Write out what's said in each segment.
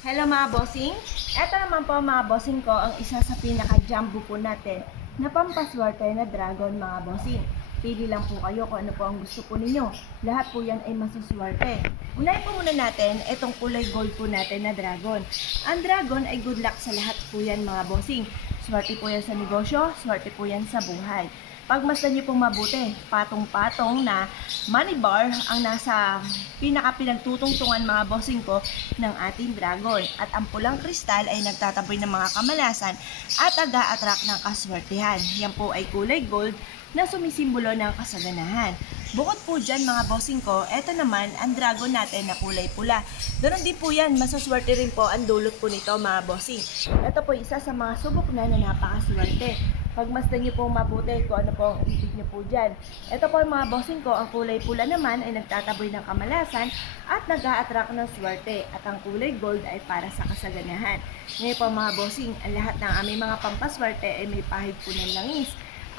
Hello mga bossing! Ito naman po mga bossing ko ang isa sa pinaka-jumbo po natin na pampaswerte na dragon mga bossing. Pili lang po kayo kung ano po ang gusto po ninyo. Lahat po yan ay masuswerte. Unahin po muna natin itong kulay gold po natin na dragon. Ang dragon ay good luck sa lahat po yan mga bossing. Swerte po yan sa negosyo, swerte po yan sa buhay. Pagmasdan niyo pong mabuti, patong-patong na money bar ang nasa pinaka-pinagtutungtungan mga bossing ko ng ating dragon. At ang pulang kristal ay nagtataboy ng mga kamalasan at aga-attract ng kaswertehan. Yan po ay kulay gold na sumisimbolo ng kasaganahan. Bukod po dyan mga bossing ko, eto naman ang dragon natin na kulay pula. Doon din po yan, masaswerte rin po ang dulot po nito mga bossing. Ito po isa sa mga subok na napakaswerte. Pagmasdan niyo po mabuti kung ano po ang ibig niyo po dyan. Ito po mga bossing ko, ang kulay pula naman ay nagtataboy ng kamalasan at nag-a-attract ng swerte. At ang kulay gold ay para sa kasaganahan. Ngayon po mga bossing, ang lahat ng aming mga pampaswerte ay may pahid po ng langis.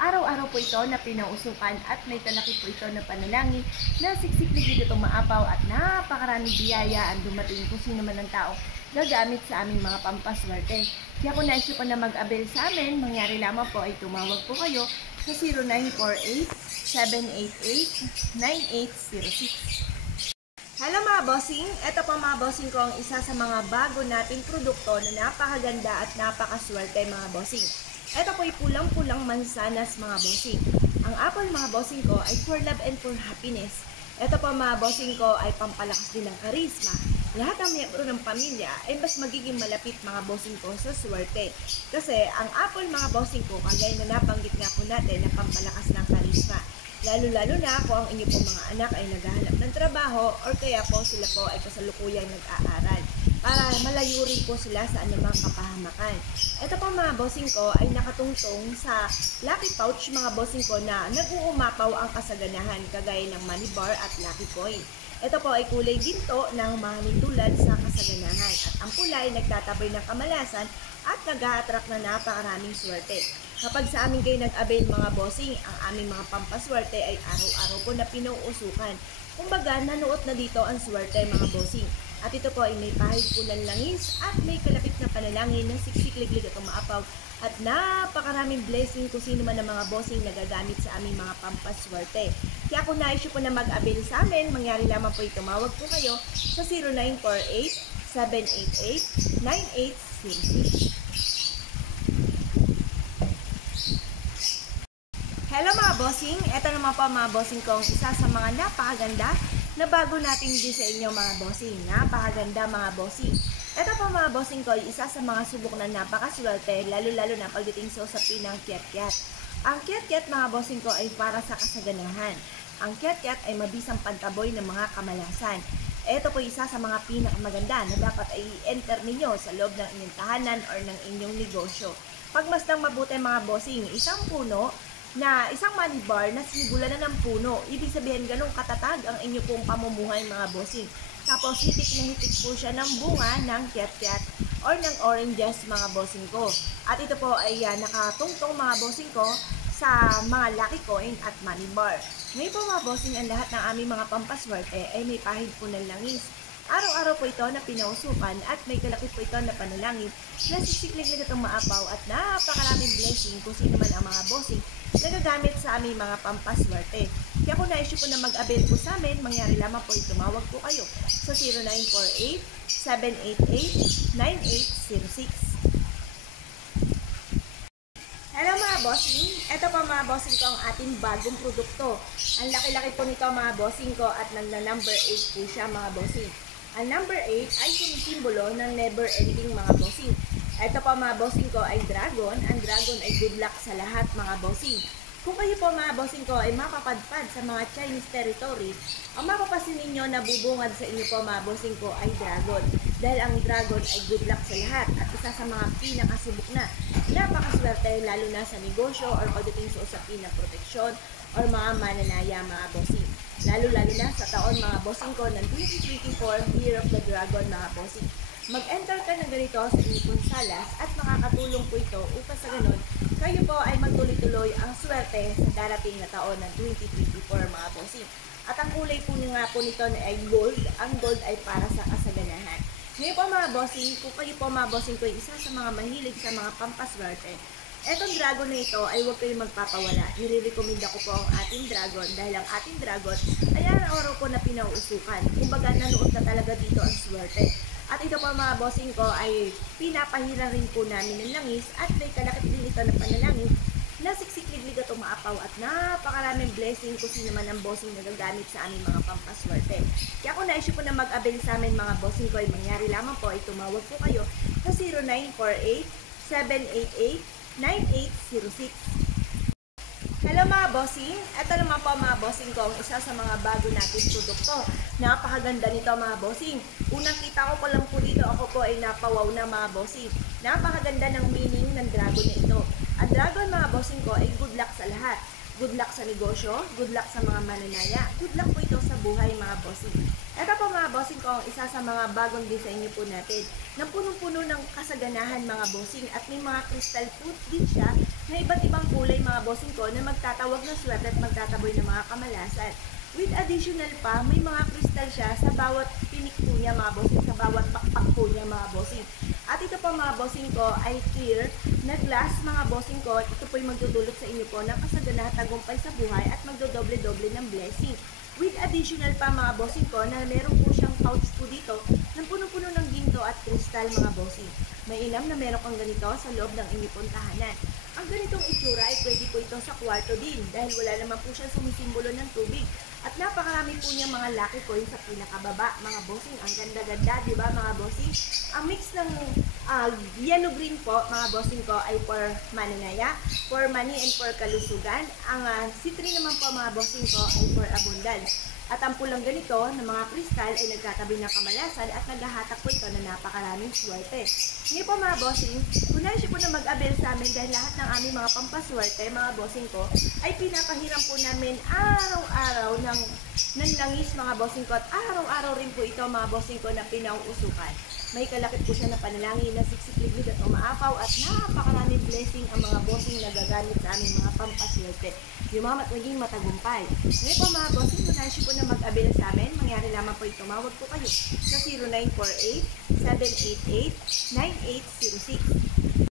Araw-araw po ito na pinausukan at may talakip po ito na panalangin na siksik-ligid itong maapaw at napakaraming biyaya ang dumating kung sino man ang tao gagamit sa aming mga pampaswerte. Kaya kung naisip po na mag-avail sa amin, mangyari lamang po ay tumawag po kayo sa 0948-788-9806. Hello mga bossing! Ito po mga bossing ko ang isa sa mga bago nating produkto na napakaganda at napakaswerte mga bossing. Ito po ay pulang-pulang mansanas mga bossing. Ang apple mga bossing ko ay for love and for happiness. Ito po mga bossing ko ay pampalakas din ng karisma. Lahat ng miyembro ng pamilya ay mas magiging malapit mga bossing ko sa swerte. Kasi ang apple mga bossing ko, kagaya na nabanggit nga po natin na pampalakas ng karisma. Lalo-lalo na kung ang inyo pong mga anak ay naghahanap ng trabaho or kaya po sila po ay kasalukuyang nag-aaral para malayo rin po sila sa anumang kapahamakan. Ito po mga bossing ko ay nakatungtong sa lucky pouch mga bossing ko na nag-uumapaw ang kasaganahan kagaya ng money bar at lucky coin. Ito po ay kulay ginto ng mga nitulad sa kasaganahan at ang pula ay nagtataboy ng kamalasan at nag-a-attract na napakaraming swerte. Kapag sa amin kayo nag-avail mga bossing, ang aming mga pampaswerte ay araw-araw po na pinuusukan. Kumbaga, nanuot na dito ang swerte mga bossing. At ito po ay may pahid po ng langis at may kalapit na panalangin na siksik-liglig at umaapaw at napakaraming blessing kung sino man ang mga bossing na gagamit sa aming mga pampaswerte. Kaya kung nais po na mag-avail sa amin, mangyari lamang po tumawag po kayo sa 0948-788-9806. Hello mga bossing! Ito naman po mga bossing kong isa sa mga napakaganda na bago natin din sa inyo mga bossing. Napakaganda mga bossing. Ito po mga bossing ko, isa sa mga subok na napakaswerte, lalo-lalo na pagdating sa usapin ng kiat-kiat. Ang kiat-kiat mga bossing ko ay para sa kasaganahan. Ang kiat-kiat ay mabisang pantaboy ng mga kamalasan. Ito po isa sa mga pinakamaganda na dapat ay enter ninyo sa loob ng inyong tahanan or ng inyong negosyo. Pagmasdang mabuti mga bossing, isang puno na isang money bar na sinigulan na ng puno. Ibig sabihin ganun katatag ang inyo pong pamumuhay mga bossing. Tapos hitik na hitik po siya ng bunga ng kiat-kiat or ng oranges mga bossing ko. At ito po ay nakatungtong mga bossing ko sa mga lucky coin at money bar. Ngayon po mga bossing, ang lahat ng aming mga pampaswerte ay may pahid po ng langis. Araw-araw po ito na pinausukan at may kalapit po ito na panalangin na sisiklig na itong maapaw at napakaraming blessing kung sino man ang mga bossing nagagamit sa aming mga pampaswerte. Kaya kung na-issue po na mag-avail po sa amin, mangyari lamang po tumawag po kayo sa 0948-788-9806. Hello mga bossing! Ito po mga bossing ko ang ating bagong produkto. Ang laki-laki po nito mga bossing ko at nagna-number 8 po siya mga bossing. Ang number 8 ay sumisimbolo ng never ending mga bossing. Ito po mga bossing ko ay dragon. Ang dragon ay good luck sa lahat mga bossing. Kung kayo po mga bossing ko ay mapapadpad sa mga Chinese territory, ang mapapasin ninyo na bubungad sa inyo po mga bossing ko ay dragon. Dahil ang dragon ay good luck sa lahat at isa sa mga pinakasubok na napakaswerte lalo na sa negosyo or pagdating sa usapin ng proteksyon or mga mananaya mga bossing. Lalo-lalo na sa taon mga bossing ko ng 2024 Year of the Dragon mga bossing. Mag-enter ka na ganito sa inyong pong salas at makakatulong po ito upang sa ganun, kayo po ay magtuloy-tuloy ang swerte sa darating na taon ng 2024 mga bossing. At ang kulay po nga po nito ay gold. Ang gold ay para sa kasaganahan. Ngayon po mga bossing, kung kayo po mga bossing ko isa sa mga mahilig sa mga pampaswerte, etong dragon na ito ay huwag kayong magpapawala. Nire-recommend ko po ang ating dragon dahil ang ating dragon ay araw-araw po na pinauusukan. Kumbaga nanood na talaga dito ang swerte. At ito po mga bossing ko ay pinapahira rin po namin ng langis at may kalakip din ito na panalangin na siksik-liglig at umaapaw at napakaraming blessing kung sino man ang bossing na gagamit sa aming mga pampaswerte. Kaya kung na-issue po na mag-avail sa amin mga bossing ko ay mangyari lamang po ay tumawag po kayo sa 0948-788-9806. Hello mga bossing, ito naman po mga bossing ko ang isa sa mga bago nating produkto. Napakaganda nito mga bossing. Unang kita ko pa lang po dito, ako po ay napawaw na mga bossing. Napakaganda ng meaning ng dragon na ito. Ang dragon mga bossing ko ay good luck sa lahat. Good luck sa negosyo, good luck sa mga mananaya, good luck po ito sa buhay mga bossing. Ito po mga bossing ko ang isa sa mga bagong design po natin na punong-puno ng kasaganahan mga bossing at may mga crystal food din siya na iba't ibang kulay mga bossing ko na magtatawag ng swerte at magtataboy ng mga kamalasan. With additional pa, may mga crystal siya sa bawat pinik po niya mga bossing, sa bawat pakpak po niya mga bossing. At ito po mga bossing ko ay clear na glass mga bossing ko. Ito po ay magdudulot sa inyo po ng kasaganahan, tagumpay sa buhay at magdodoble-doble ng blessing. With additional pa mga bossing ko na meron po siyang pouch po dito ng punong-puno ng ginto at kristal mga bossing. May inam na meron kang ganito sa loob ng inyong puntahanan. Ang ganitong itsura ay pwede po ito sa kwarto din dahil wala naman po siyang sumisimbolo ng tubig. At napakarami po niya mga lucky coins sa pinakababa mga bossing. Ang ganda-ganda, di ba mga bossing? Ang mix ng yellow-green po mga bossing ko ay for mananaya, for money and for kalusugan. Ang citrine naman po mga bossing ko ay for abundance. At ang pulang ganito na mga kristal ay nagkatabi ng kamalasan at naghahatak po ito na napakaraming swerte. Ngayon po mga bossing, kung nais po na mag-avail sa amin dahil lahat ng aming mga pampaswerte, mga bossing ko, ay pinapahiram po namin araw-araw ng langis mga bossing ko at araw-araw rin po ito mga bossing ko na pinauusukan. May kalakip po siya na panalangin na siksik-liglig at umaapaw at napakaraming blessing ang mga bossing na gagamit sa aming mga pampaswerte. Yumamat naging matagumpay. Ngayon po mga bossing, kung nais po na mag-avail sa amin, mangyari lamang po tumawag po kayo sa 0948-788-9806.